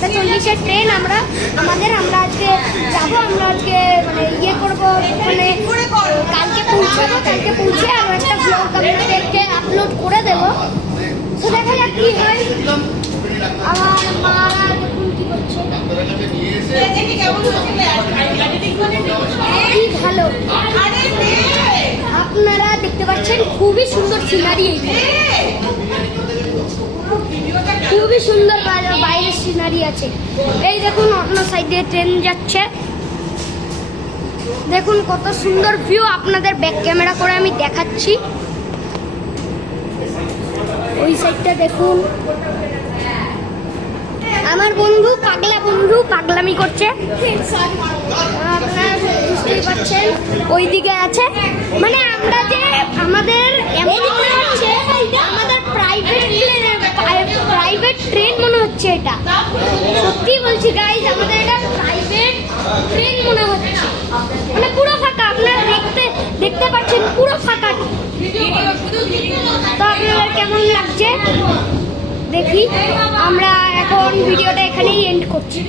8:40-এর train. আমরা আজকে যাবো, আমরা আজকে মানে ইয়ে করবো, মানে কালকে পৌঁছাবো। কালকে পৌঁছে আমরা একটা ব্লগ আপনাদেরকে আপলোড করে দেবো। তো দেখা যাক কি হয়। আমার মারা দেখুন কি করছে, কি ভালো। আপনারা দেখতে পাচ্ছেন খুবই সুন্দর সিনারি, খুবই সুন্দর বাইরের সিনারি আছে। এই দেখুন অন্য সাইডে ট্রেন যাচ্ছে, দেখুন কত সুন্দর ভিউ। আপনাদের ব্যাক ক্যামেরা করে আমি দেখাচ্ছি। ওই সাইডটা দেখুন, আমার বন্ধু পাগলামি করছে, আপনারা বুঝতেই পারছেন। ওইদিকে আছে, মানে আমরা যে আমাদের এমন মনে হচ্ছে আমাদের প্রাইভেট ট্রেন মনে হচ্ছে। এটা সত্যি বলছি গাইজ, আমাদের এটা প্রাইভেট ট্রেন মনে হচ্ছে। মানে পুরো ফাঁকা, আপনারা দেখতে পাচ্ছেন পুরো ফাঁকা। তো আপনাদের কেমন লাগছে দেখি। আমরা এখন ভিডিওটা এখানেই এন্ড করছি।